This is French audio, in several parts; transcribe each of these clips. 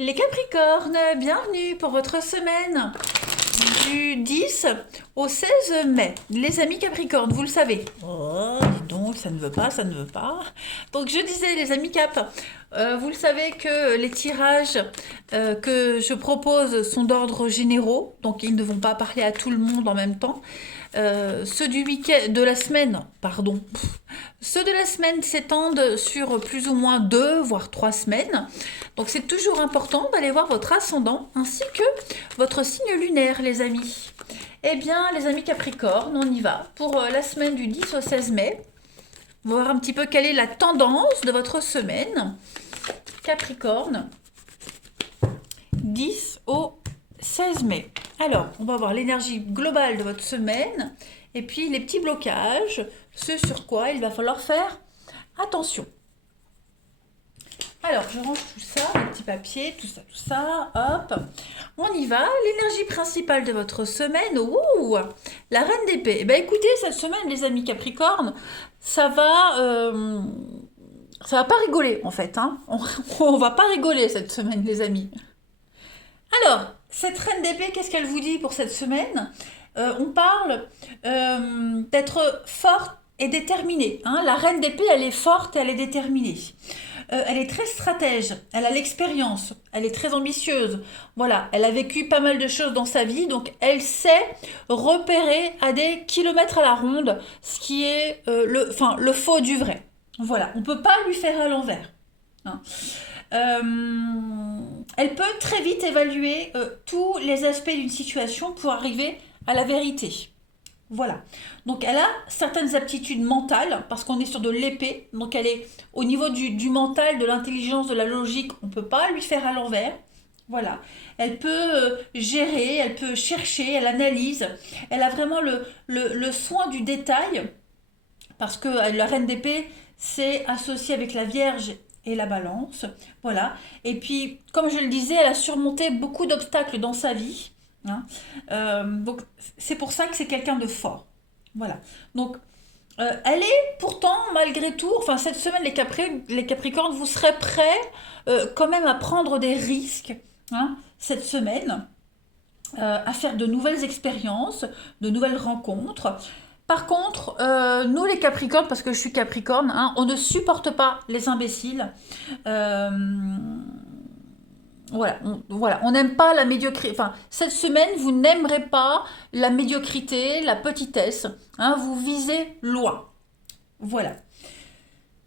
Les Capricornes, bienvenue pour votre semaine du 10 au 16 mai. Les amis Capricornes, vous le savez. Oh, dis donc, ça ne veut pas, ça ne veut pas. Donc je disais, les amis Cap, vous le savez que les tirages que je propose sont d'ordre généraux, donc ils ne vont pas parler à tout le monde en même temps. Ceux du week-end, de la semaine, pardon. Ceux de la semaine s'étendent sur plus ou moins 2, voire 3 semaines. Donc c'est toujours important d'aller voir votre ascendant ainsi que votre signe lunaire, les amis. Eh bien, les amis Capricorne, on y va pour la semaine du 10 au 16 mai. On va voir un petit peu quelle est la tendance de votre semaine. Capricorne, 10 au 16 mai. Alors, on va voir l'énergie globale de votre semaine et puis les petits blocages, ce sur quoi il va falloir faire attention. Alors, je range tout ça, les petits papiers, tout ça, hop. On y va. L'énergie principale de votre semaine, ouh, la reine d'épée. Eh bien, écoutez, cette semaine, les amis Capricorne, ça va pas rigoler, en fait. Hein. On va pas rigoler cette semaine, les amis. Alors, cette reine d'épée, qu'est-ce qu'elle vous dit pour cette semaine? On parle d'être forte et déterminée. Hein. La reine d'épée, elle est forte et elle est déterminée. Elle est très stratège, elle a l'expérience, elle est très ambitieuse. Voilà, elle a vécu pas mal de choses dans sa vie, donc elle sait repérer à des kilomètres à la ronde ce qui est le faux du vrai. Voilà, on ne peut pas lui faire à l'envers. Hein. Elle peut très vite évaluer tous les aspects d'une situation pour arriver à la vérité. Voilà. Donc elle a certaines aptitudes mentales, parce qu'on est sur de l'épée, donc elle est au niveau du mental, de l'intelligence, de la logique, on ne peut pas lui faire à l'envers. Voilà. Elle peut gérer, elle peut chercher, elle analyse, elle a vraiment le soin du détail, parce que la reine d'épée, c'est associé avec la Vierge et la Balance. Voilà. Et puis, comme je le disais, elle a surmonté beaucoup d'obstacles dans sa vie. Hein. Donc, c'est pour ça que c'est quelqu'un de fort. Voilà. Donc, elle est pourtant, malgré tout, enfin, cette semaine, les Capricornes, vous serez prêts quand même à prendre des risques, hein, cette semaine, à faire de nouvelles expériences, de nouvelles rencontres. Par contre, nous les Capricornes, parce que je suis Capricorne, hein, on ne supporte pas les imbéciles. Euh, voilà, on n'aime pas la médiocrité. Enfin, cette semaine, vous n'aimerez pas la médiocrité, la petitesse. Hein, vous visez loin. Voilà.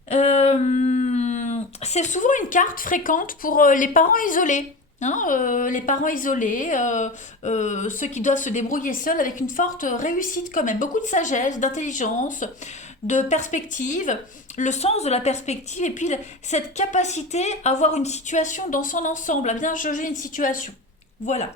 C'est souvent une carte fréquente pour les parents isolés. Hein, les parents isolés, ceux qui doivent se débrouiller seuls avec une forte réussite quand même. Beaucoup de sagesse, d'intelligence, de perspective, le sens de la perspective et puis cette capacité à voir une situation dans son ensemble, à bien jauger une situation. Voilà.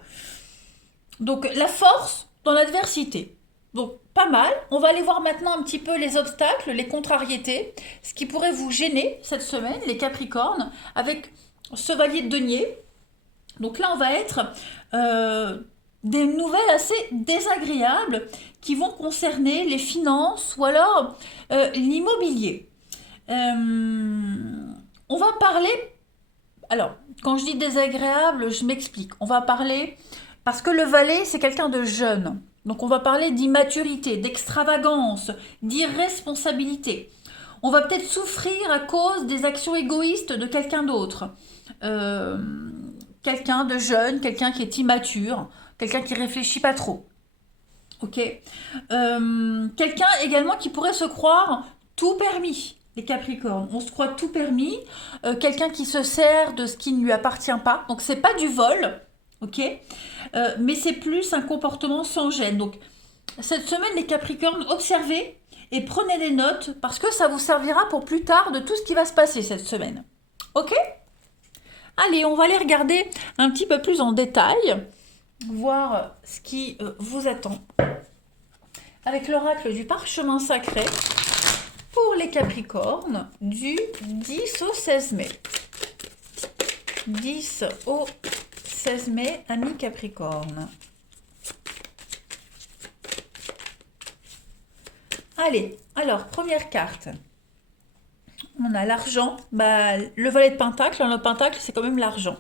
Donc la force dans l'adversité. Donc pas mal. On va aller voir maintenant un petit peu les obstacles, les contrariétés, ce qui pourrait vous gêner cette semaine, les Capricornes, avec ce Chevalier de denier. Donc là, on va être des nouvelles assez désagréables qui vont concerner les finances ou alors l'immobilier. On va parler. Alors, quand je dis désagréable, je m'explique. On va parler parce que le valet, c'est quelqu'un de jeune. Donc on va parler d'immaturité, d'extravagance, d'irresponsabilité. On va peut-être souffrir à cause des actions égoïstes de quelqu'un d'autre. Euh, Quelqu'un de jeune, quelqu'un qui est immature, quelqu'un qui réfléchit pas trop. Ok. Quelqu'un également qui pourrait se croire tout permis. Les Capricornes, on se croit tout permis. Quelqu'un qui se sert de ce qui ne lui appartient pas. Donc c'est pas du vol, ok. Mais c'est plus un comportement sans gêne. Donc cette semaine, les Capricornes, observez et prenez des notes parce que ça vous servira pour plus tard de tout ce qui va se passer cette semaine. Ok. Allez, on va aller regarder un petit peu plus en détail, voir ce qui vous attend avec l'oracle du parchemin sacré pour les Capricornes du 10 au 16 mai. 10 au 16 mai, amis Capricorne. Allez, alors, première carte. On a l'argent, le valet de pentacle, le pentacle c'est quand même l'argent.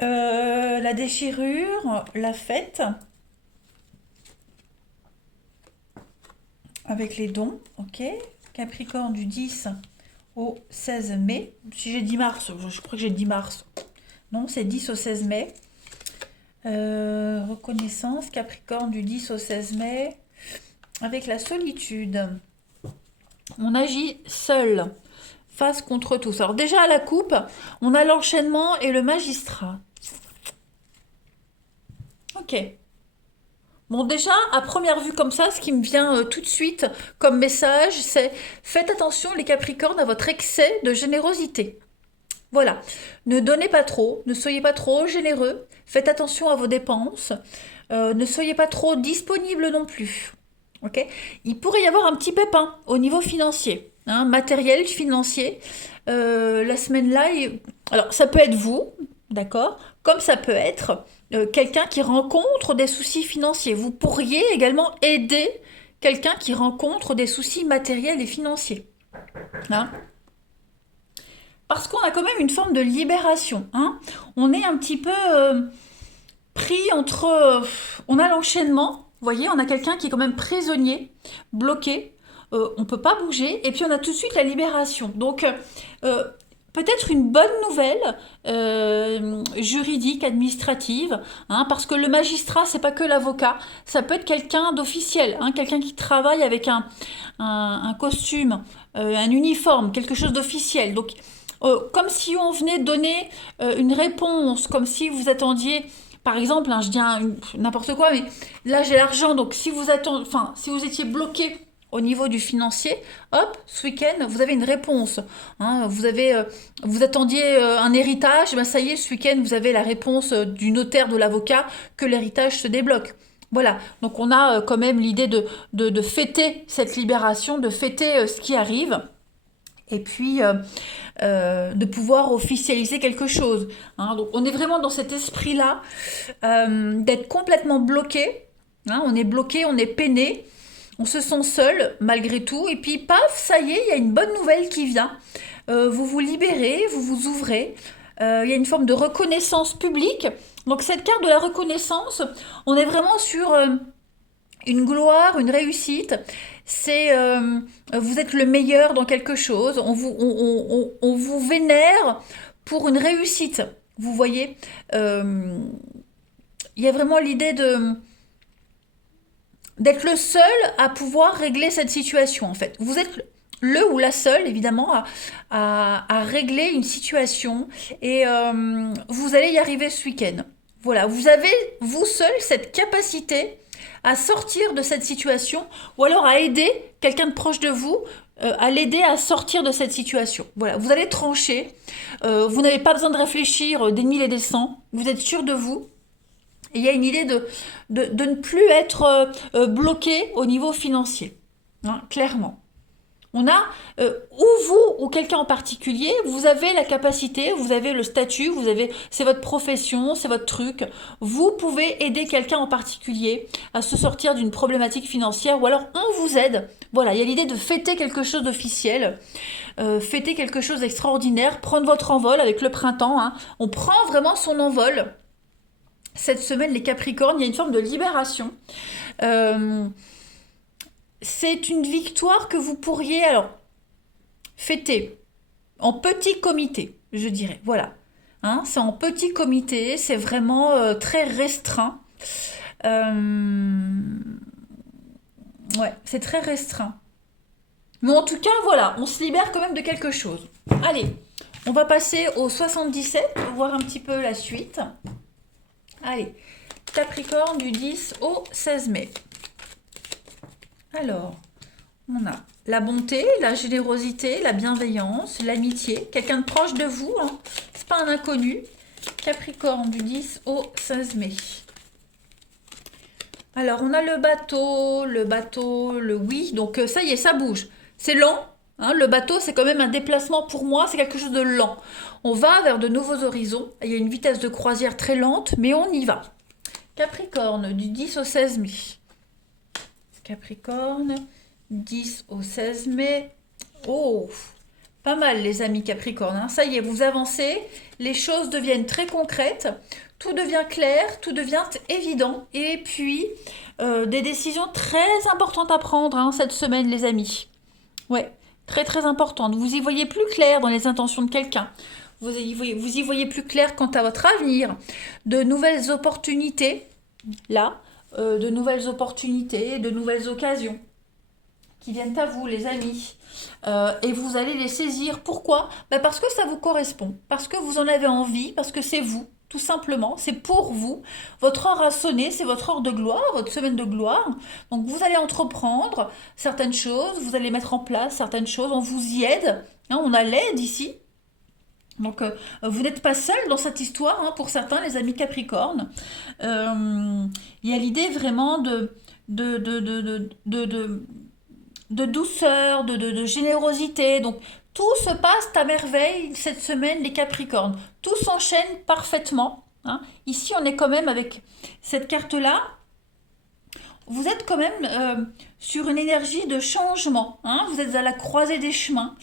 La déchirure, la fête, avec les dons, ok. Capricorne du 10 au 16 mai. Si j'ai dit mars, je crois que j'ai dit mars. Non, c'est 10 au 16 mai. Reconnaissance, Capricorne du 10 au 16 mai. Avec la solitude. On agit seul, face contre tous. Alors déjà à la coupe, on a l'enchaînement et le magistrat. Ok. Bon, déjà, à première vue comme ça, ce qui me vient tout de suite comme message, c'est faites attention les Capricornes à votre excès de générosité. Voilà, ne donnez pas trop, ne soyez pas trop généreux, faites attention à vos dépenses, ne soyez pas trop disponible non plus. Ok. Il pourrait y avoir un petit pépin au niveau financier, hein, matériel, financier. La semaine-là, alors ça peut être vous, d'accord, comme ça peut être quelqu'un qui rencontre des soucis financiers. Vous pourriez également aider quelqu'un qui rencontre des soucis matériels et financiers. Hein. Parce qu'on a quand même une forme de libération. Hein. On est un petit peu pris entre... on a l'enchaînement, vous voyez, on a quelqu'un qui est quand même prisonnier, bloqué, on ne peut pas bouger, et puis on a tout de suite la libération. Donc, peut-être une bonne nouvelle juridique, administrative, hein, parce que le magistrat, c'est pas que l'avocat, ça peut être quelqu'un d'officiel, hein, quelqu'un qui travaille avec un costume, un uniforme, quelque chose d'officiel. Donc, comme si on venait donner une réponse, comme si vous attendiez, par exemple, hein, je dis n'importe quoi, mais là j'ai l'argent, donc si vous attendez, enfin, si vous étiez bloqué au niveau du financier, hop, ce week-end, vous avez une réponse. Hein, vous attendiez un héritage, ben ça y est, ce week-end, vous avez la réponse du notaire, de l'avocat, que l'héritage se débloque. Voilà, donc on a quand même l'idée de fêter cette libération, de fêter ce qui arrive et puis de pouvoir officialiser quelque chose. Hein. Donc on est vraiment dans cet esprit-là d'être complètement bloqué. Hein. On est bloqué, on est peiné, on se sent seul malgré tout. Et puis paf, ça y est, il y a une bonne nouvelle qui vient. Vous vous libérez, vous vous ouvrez. Il y a une forme de reconnaissance publique. Donc cette carte de la reconnaissance, on est vraiment sur une gloire, une réussite, c'est vous êtes le meilleur dans quelque chose, on vous vénère pour une réussite. Vous voyez, il y a vraiment l'idée d'être le seul à pouvoir régler cette situation en fait. Vous êtes le ou la seule évidemment à régler une situation et vous allez y arriver ce week-end. Voilà, vous avez vous seul cette capacité à sortir de cette situation ou alors à aider quelqu'un de proche de vous à l'aider à sortir de cette situation. Voilà, vous allez trancher, vous n'avez pas besoin de réfléchir des mille et des cents, vous êtes sûr de vous. Et il y a une idée de ne plus être bloqué au niveau financier, hein, clairement. On a, ou vous, ou quelqu'un en particulier, vous avez la capacité, vous avez le statut, c'est votre profession, c'est votre truc. Vous pouvez aider quelqu'un en particulier à se sortir d'une problématique financière, ou alors on vous aide. Voilà, il y a l'idée de fêter quelque chose d'officiel, fêter quelque chose d'extraordinaire, prendre votre envol avec le printemps. Hein. On prend vraiment son envol. Cette semaine, les Capricornes, il y a une forme de libération. Euh, c'est une victoire que vous pourriez alors fêter en petit comité, je dirais. Voilà. Hein, c'est en petit comité, c'est vraiment très restreint. Euh, ouais, c'est très restreint. Mais en tout cas, voilà, on se libère quand même de quelque chose. Allez, on va passer au 77 pour voir un petit peu la suite. Allez, Capricorne du 10 au 16 mai. Alors, on a la bonté, la générosité, la bienveillance, l'amitié, quelqu'un de proche de vous, hein. C'est pas un inconnu. Capricorne du 10 au 16 mai. Alors, on a le bateau, le oui, donc ça y est, ça bouge. C'est lent, hein, le bateau, c'est quand même un déplacement pour moi, c'est quelque chose de lent. On va vers de nouveaux horizons, il y a une vitesse de croisière très lente, mais on y va. Capricorne du 10 au 16 mai. Capricorne, 10 au 16 mai. Oh, Pas mal, les amis Capricorne, hein. Ça y est, vous avancez, les choses deviennent très concrètes, tout devient clair, tout devient évident. Et puis, des décisions très importantes à prendre hein, cette semaine, les amis. Ouais, très très importantes. Vous y voyez plus clair dans les intentions de quelqu'un. Vous y voyez plus clair quant à votre avenir. De nouvelles opportunités, là, de nouvelles opportunités, de nouvelles occasions qui viennent à vous, les amis. Et vous allez les saisir. Pourquoi? Ben parce que ça vous correspond, parce que vous en avez envie, parce que c'est vous, tout simplement, c'est pour vous. Votre heure a sonné, c'est votre heure de gloire, votre semaine de gloire. Donc vous allez entreprendre certaines choses, vous allez mettre en place certaines choses, on vous y aide, hein, on a l'aide ici. Donc vous n'êtes pas seul dans cette histoire, hein, pour certains, les amis Capricorne. Il y a l'idée vraiment de, de, de, de, de, de de douceur, de générosité. Donc tout se passe à merveille cette semaine, les Capricornes. Tout s'enchaîne parfaitement, hein. Ici, on est quand même avec cette carte-là. Vous êtes quand même sur une énergie de changement, hein. Vous êtes à la croisée des chemins.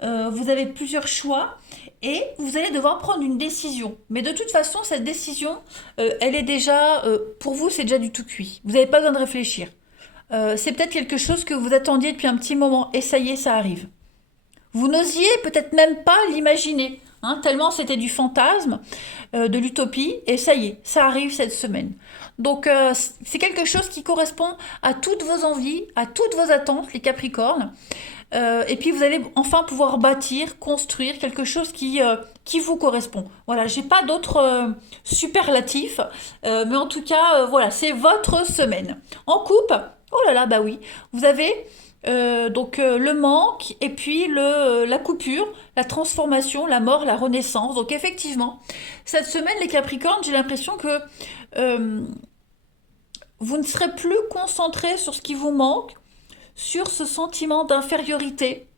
Vous avez plusieurs choix et vous allez devoir prendre une décision. Mais de toute façon, cette décision, elle est déjà, pour vous, c'est déjà du tout cuit. Vous n'avez pas besoin de réfléchir. C'est peut-être quelque chose que vous attendiez depuis un petit moment et ça y est, ça arrive. Vous n'osiez peut-être même pas l'imaginer, hein, tellement c'était du fantasme, de l'utopie, et ça y est, ça arrive cette semaine. Donc c'est quelque chose qui correspond à toutes vos envies, à toutes vos attentes, les Capricornes. Et puis vous allez enfin pouvoir bâtir, construire quelque chose qui vous correspond. Voilà, j'ai pas d'autres superlatifs, mais en tout cas, voilà, c'est votre semaine. En couple, oh là là, bah oui, vous avez donc le manque et puis la coupure, la transformation, la mort, la renaissance. Donc effectivement, cette semaine, les Capricornes, j'ai l'impression que euh, vous ne serez plus concentrés sur ce qui vous manque, sur ce sentiment d'infériorité.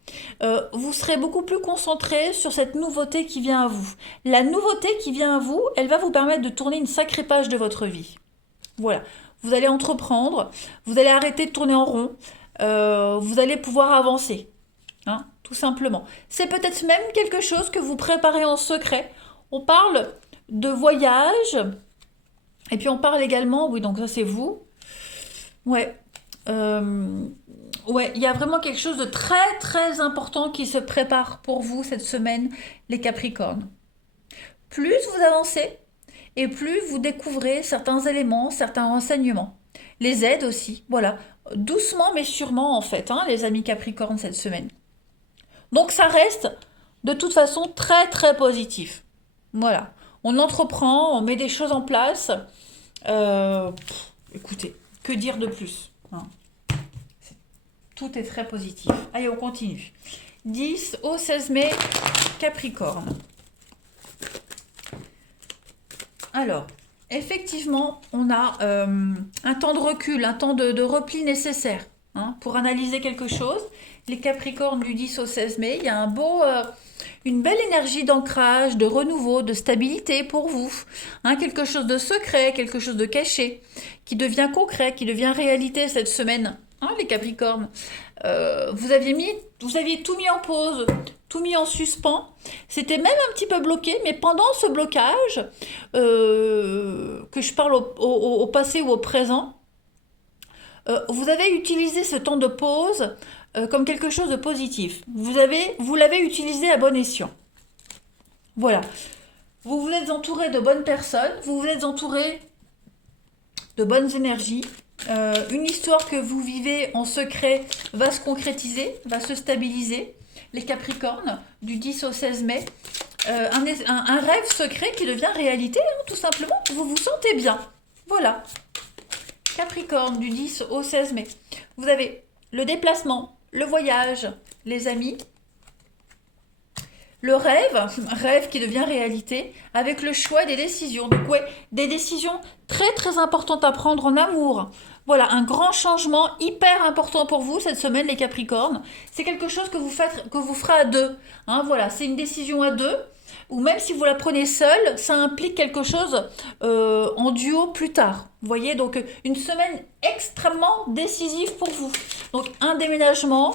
Vous serez beaucoup plus concentré sur cette nouveauté qui vient à vous. La nouveauté qui vient à vous, elle va vous permettre de tourner une sacrée page de votre vie. Voilà. Vous allez entreprendre, vous allez arrêter de tourner en rond, vous allez pouvoir avancer, hein, tout simplement. C'est peut-être même quelque chose que vous préparez en secret. On parle de voyage, et puis on parle également, oui, donc ça c'est vous. Ouais, ouais, il y a vraiment quelque chose de très très important qui se prépare pour vous cette semaine, les Capricornes. Plus vous avancez, et plus vous découvrez certains éléments, certains renseignements. Les aides aussi, voilà. Doucement mais sûrement en fait, hein, les amis Capricornes cette semaine. Donc ça reste de toute façon très très positif. Voilà. On entreprend, on met des choses en place. Écoutez, que dire de plus, hein. Tout est très positif. Allez, on continue. 10 au 16 mai, Capricorne. Alors, effectivement, on a un temps de recul, un temps de repli nécessaire, hein, pour analyser quelque chose. Les Capricornes du 10 au 16 mai, il y a une belle énergie d'ancrage, de renouveau, de stabilité pour vous, hein, quelque chose de secret, quelque chose de caché, qui devient concret, qui devient réalité cette semaine, hein, les Capricornes. Vous aviez tout mis en pause, tout mis en suspens. C'était même un petit peu bloqué, mais pendant ce blocage, que je parle au passé ou au présent, vous avez utilisé ce temps de pause comme quelque chose de positif. Vous l'avez utilisé à bon escient. Voilà. Vous vous êtes entouré de bonnes personnes, vous vous êtes entouré de bonnes énergies. Une histoire que vous vivez en secret va se concrétiser, va se stabiliser. Les Capricornes, du 10 au 16 mai. Un rêve secret qui devient réalité, hein, tout simplement. Vous vous sentez bien. Voilà. Capricorne, du 10 au 16 mai. Vous avez le déplacement, le voyage, les amis. Le rêve qui devient réalité, avec le choix des décisions. Donc ouais, des décisions très très importantes à prendre en amour. Voilà, un grand changement hyper important pour vous cette semaine, les Capricornes. C'est quelque chose que vous ferez à deux, hein, voilà, c'est une décision à deux. ou même si vous la prenez seule, ça implique quelque chose en duo plus tard. Vous voyez, donc une semaine extrêmement décisive pour vous. Donc un déménagement,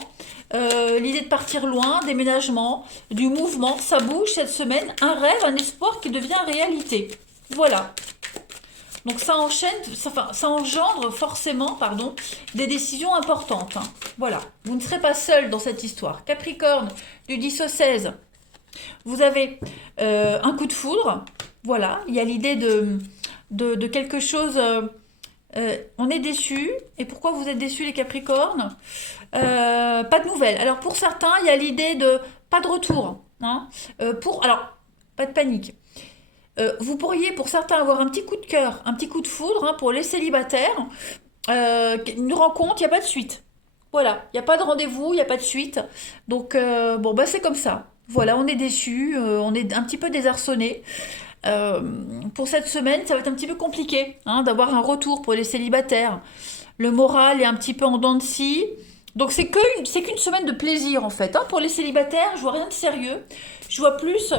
l'idée de partir loin, déménagement, du mouvement, ça bouge cette semaine, un rêve, un espoir qui devient réalité. Voilà. Donc ça enchaîne, ça engendre forcément, pardon, des décisions importantes, hein. Voilà, vous ne serez pas seul dans cette histoire. Capricorne, du 10 au 16, vous avez un coup de foudre. Voilà, il y a l'idée de quelque chose. On est déçu. Et pourquoi vous êtes déçus les Capricornes? Pas de nouvelles. Alors pour certains, il y a l'idée de pas de retour, hein. Alors, pas de panique. Vous pourriez pour certains avoir un petit coup de cœur, un petit coup de foudre, hein, pour les célibataires. Une rencontre, il n'y a pas de suite. Voilà, il n'y a pas de rendez-vous, il n'y a pas de suite. Donc, bon, bah c'est comme ça. Voilà, on est déçus, on est un petit peu désarçonnés. Euh, pour cette semaine, ça va être un petit peu compliqué, hein, d'avoir un retour pour les célibataires. Le moral est un petit peu en dents de scie. Donc c'est qu'une semaine de plaisir en fait, hein. Pour les célibataires, je vois rien de sérieux. Je vois plus,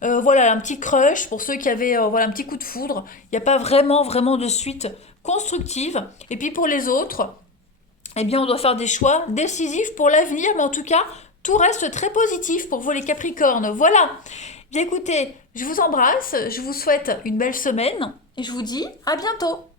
voilà, un petit crush pour ceux qui avaient, voilà, un petit coup de foudre. Il n'y a pas vraiment de suite constructive. Et puis pour les autres, eh bien, on doit faire des choix décisifs pour l'avenir, mais en tout cas, tout reste très positif pour vous les Capricornes. Voilà. Bien écoutez, je vous embrasse, je vous souhaite une belle semaine et je vous dis à bientôt.